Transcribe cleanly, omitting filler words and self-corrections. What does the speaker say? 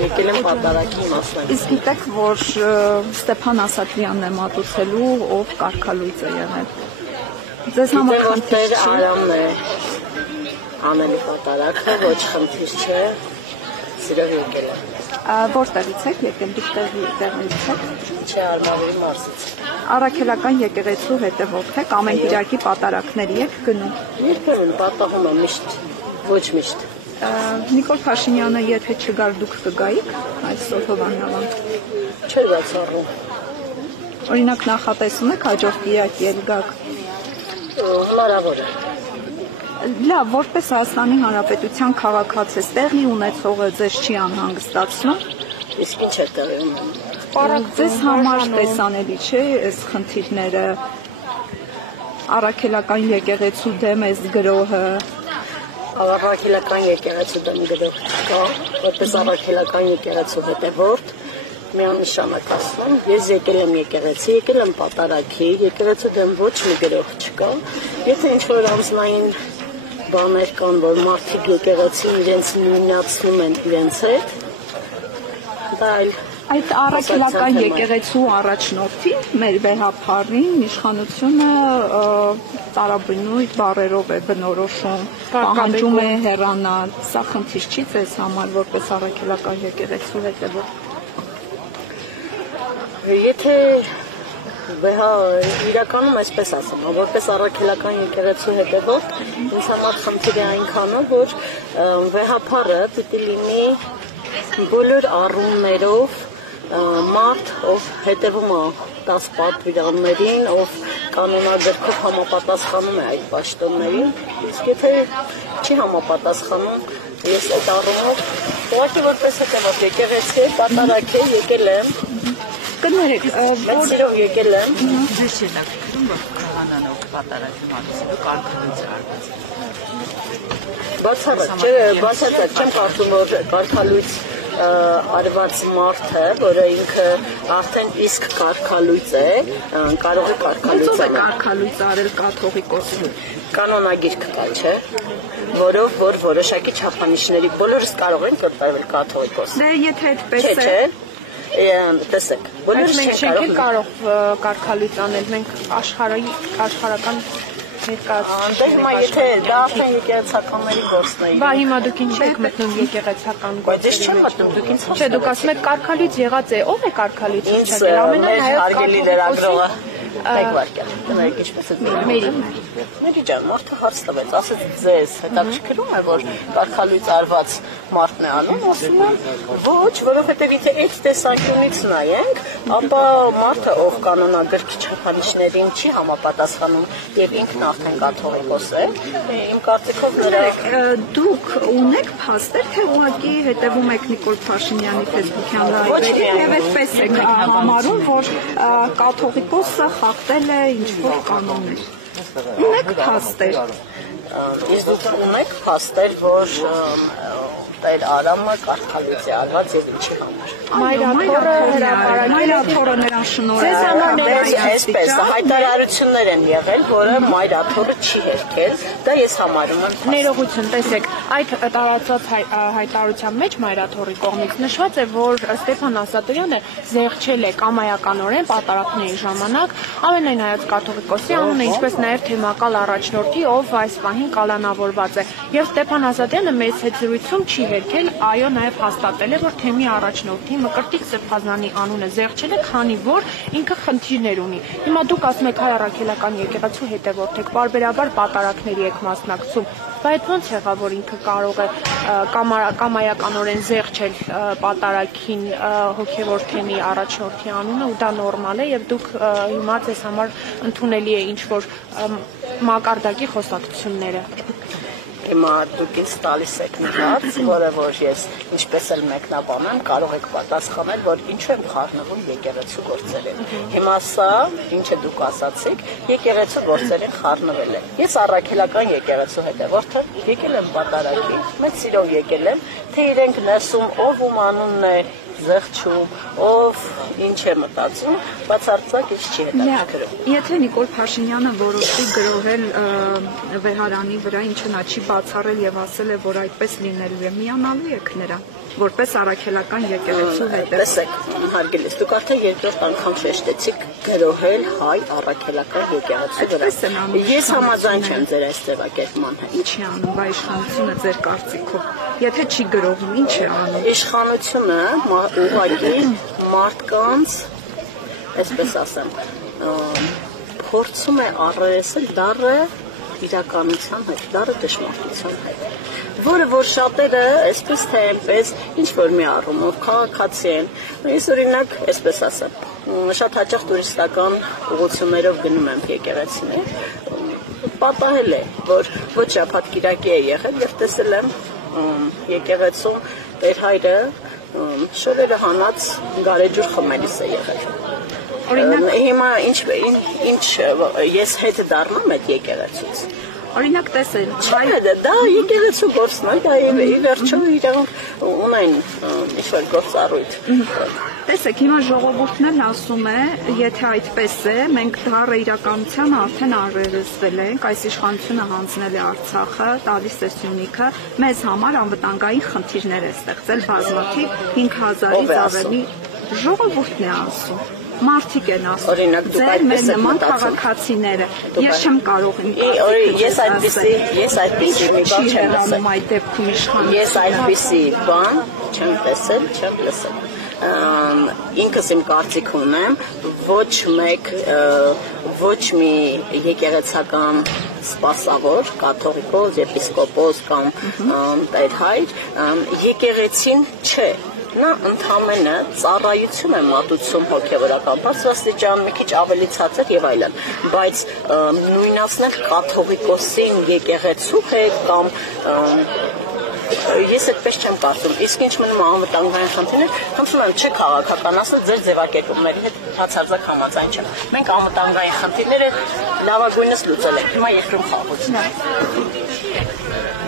Եկել եմ պատարակի մասնակցել։ Իսկ գիտեք, որ Ստեփան Ասատրյանն է մատուցելու, ով կարգալույծ է եղել։ Ձեզ համար խնդիր չի։ Արամն է ամենի պատարակը, ոչ խնդիր չէ։ Սիրով եկել եմ։ Որտեղից եք եկել, դուք տեղից եք։ Չէ, Արմավիրի մարզից։ Առաքելական եկեղեցու հետևորդ եք, ամեն կիրակի պատարակների եք գնում։ Երբեմն պատահում է միշտ, ոչ միշտ։ Նիկոլ Փաշինյանը եթե չգար դուք կգայիք այսօր Հովաննավան։ Չէր բացառում։ Օրինակ նախատեսում եք հաջորդ կիրակի էլ գաք։ Հնարավոր է։ Լավ, որպես Հայաստանի Հանրապետության քաղաքացի տեղի ունեցողը ձեզ չի անհանգստացնում։ Իսկ ինչ է տեղի ունենում։ Ձեզ համար տեսանելի չէ այս խնդիրները առաքելական եկեղեցու դեմ այս գրոհը։ Առաքելական եկեղեցու դեմ գրող չկա, որպես առաքելական եկեղեցու հետևորդ միանշանակ ասում, ես եկել եմ եկեղեցի, եկել եմ պատարակի, եկեղեցու դեմ ոչ մի գրող չկա, եթե ինչ-որ անձնային բաներ կան, որ մարդիկ եկեղեցի իրենց նույնացնում են իրենց հետ, դա այլ Այդ առաքելական եկեղեցու առաջնորդի մեր վեհափառին իշխանությունը տարաբնույթ բառերով է բնորոշում, պահանջում է հեռանալ, սա խնդիր չի ձեզ համար որպես առաքելական եկեղեցու հետևորդ։ Եթե իրականում այսպես ասեմ, որպես առաքելական եկեղեցու հետևորդ, ինձ համար խնդիրը այնքանով, որ վեհափառը պիտի լինի բոլոր առումներով մարդ, ով հետևում է 10 պատվիրաններին, ով կանոնագրքով համապատասխանում է այդ պաշտոններին, իսկ եթե չի համապատասխանում, ես այդ առումով ուղղակի որպես հետևորդ եկեղեցի պատարակ է եկել եմ, կներեք, մեծ սիրով եկել եմ, Ձեզ չէ նախատում, որ քահանանով պատարակի մատուցելու կարգալույց է արված։ Բացարձակ չեմ կարծում, որ կարգալույց արված մարդը, որը ինքը արդեն իսկ կարգալույծ է, կարող է կարգալույծ անել։ կարգալույծ արել կաթողիկոսը։ Կանոնագիրք կա, չէ, որով որ որոշակի չափանիշների բոլորս կարող են կրտարվել կաթողիկոս։ Դե եթե այդպես է, տեսեք, բոլորս չենք կարող կարգալույծ անել, մենք աշխարհական Անտեղ եթե դա արդեն եկեղեցականների գործն է։ Բա հիմա դուք ինչ եք մտնում եկեղեցական գործերի մեջ։ Դուք ինձ Չէ, դուք ասում եք կարգալույծ եղած է, ով է կարգալույց չեղել։ Ամենահայոց հարգելի լրագրողը մեկ վարքյան։ Դրանք ինչպես է Մերի ջան, մարդը հարց տվեց, ասեց ձեզ հետաքրքրում է, որ կարգալույծ արված մարդն է անում, ասում եմ ոչ, որովհետև եթե այդ տեսանկյունից նայենք, ապա մարդը ով կանոնագրքի չափանիշներին չի համապատասխանում եւ ինքն արդեն կաթողիկոս է, իմ կարծիքով դուք ունեք փաստեր, թե ուղղակի հետևում եք Նիկոլ Փաշինյանի ֆեյսբուքյան լայվերին եւ այդպես եք համարում, որ կաթողիկոսը խախտել է ինչ-որ կանոններ։ Ունեք փաստեր։ Իսկ դուք ունեք փաստեր, որ Տեր Արամը կարգալույծ է արված եւ ինչի համար։ Մայրաթորը հրապարակել նրան շնորհել։ Այսպես հայտարարություններ են եղել, որը Մայրաթորը չի հերքել, դա ես համարում եմ։ Ներողություն, տեսեք, այդ տարածած հայտարարության մեջ Մայրաթորի կողմից նշված է, որ Ստեփան Ասատրյանը զեղչել է կամայականորեն պատարակների ժամանակ ամենայն հայոց կաթողիկոսի անունը, ինչպես նաև թեմակալ առաջնորդի, ով այս պահին կալանավորված է։ Եվ Ստեփան Ասատրյանը մեծ հետ զրույցում չի հերքել, այո, նաև հաստատել է, որ թեմի առաջնորդի Մկրտիչ Սրբազանի անունը զեղչել է, քանի որ ինքը խնդիրներ ունի։ Հիմա դուք ասում եք հայ առաքելական եկեղեցու հետևորդ եք, պարբերաբար պատարակների եք մասնակցում, բայց ոնց եղավ, որ ինքը կարող է կամայականորեն զեղչել պատարակին հոգևոր թեմի առաջնորդի անունը ու դա նորմալ է եւ դուք հիմա ձեզ համար ընդունելի է ինչ-որ մակարդակի խոսակցությունները։ Հիմա դուք ինձ տալիս եք մի հարց, որը որ ես ինչպես էլ մեկնաբանեմ, կարող եք պատասխանել, որ ինչու եմ խառնվում եկեղեցու գործերին։ Հիմա սա, ինչը դուք ասացիք, եկեղեցու գործերին խառնվել է։ Ես առաքելական եկեղեցու հետևորդը եկել եմ պատարակի, մեծ սիրով եկել եմ, թե իրենք ներսում ով ում անունն է զղջում, ով ինչ է մտածում, բացարձակ ինչ չի հետաքրքրում։ Եթե Նիկոլ Փաշինյանը որոշի գրոհել վեհարանի վրա, ինչը նա չի բացառել եւ ասել է, որ այդպես լինելու է, միանալու եք նրան, որպես առաքելական եկեղեցու հետևող։ Տեսեք, հարգելիս, դուք արդեն երկրորդ անգամ շեշտեցիք գրոհել հայ առաքելական եկեղեցու վրա։ Ես համաձայն չեմ ձեր այս ձևակերպման հետ։ Ինչ է անում բա իշխանությունը ձեր կարծիքով։ Եթե չի գրոհում, ինչ է անում։ Իշխանությունը ուղղակի մարդկանց, այսպես ասեմ, փորձում է առերեսել դառը իրականության հետ, դառը դժմարտության հետ, որը որ շատերը այսպես թե այնպես ինչ որ մի առումով քաղաքացի են։ Ես օրինակ, այսպես ասեմ, շատ հաճախ տուրիստական ուղղություններով գնում եմ եկեղեցիներ, պատահել է, որ ոչ շաբաթ-կիրակի է եղել եւ տեսել եմ եկեղեցում Տեր հայրը շորերը հանած գարեջուր խմելիս է եղել։ Հիմա ինչ ես հետ դառնամ այդ եկեղեցուց։ Օրինակ տեսել, դա եկեղեցու գործն է, դա ի վերջո իրենք ունեն ինչ-որ գործառույթ։ Տեսեք, հիմա ժողովուրդն էլ ասում է, եթե այդպես է, մենք դառը իրականությանը արդեն առերեսվել ենք, այս իշխանությունը հանձնել է Արցախը, տալիս է Սյունիքը, մեզ համար անվտանգային խնդիրներ է ստեղծել բազմաթիվ 5000-ից ավելի ժողովուրդն է ասում։ Մարդիկ են ասում, ձեր մեր նման քաղաքացիները, ես չեմ կարող ես այդպիսի մի բան չեմ ասում այդ դեպքում իշխանությունը։ Ես այդպիսի բան չեմ տեսել, չեմ լսել։ Ինքս իմ կարծիք ունեմ, ոչ մի եկեղեցական սպասավոր, կաթողիկոս, եպիսկոպոս կամ Տեր հայր, եկեղեցին չէ։ Նա ընդհանրապես ծառայություն է մատուցում հոգևորական բարձրաստիճան, մի քիչ ավելի ցածր եւ այլն, բայց նույնացնել կաթողիկոսին եկեղեցու հետ կամ ես այդպես չեմ կարծում։ Իսկ ինչ մնում է անվտանգային խնդիրներ, խնդրում եմ չէ քաղաքականացնել ձեր ձևակերպումների հետ բացարձակ համաձայն չեմ։ Մենք անվտանգային խնդիրները լավագույնս լուծել ենք։ Հիմա երկրում խաղաղություն է։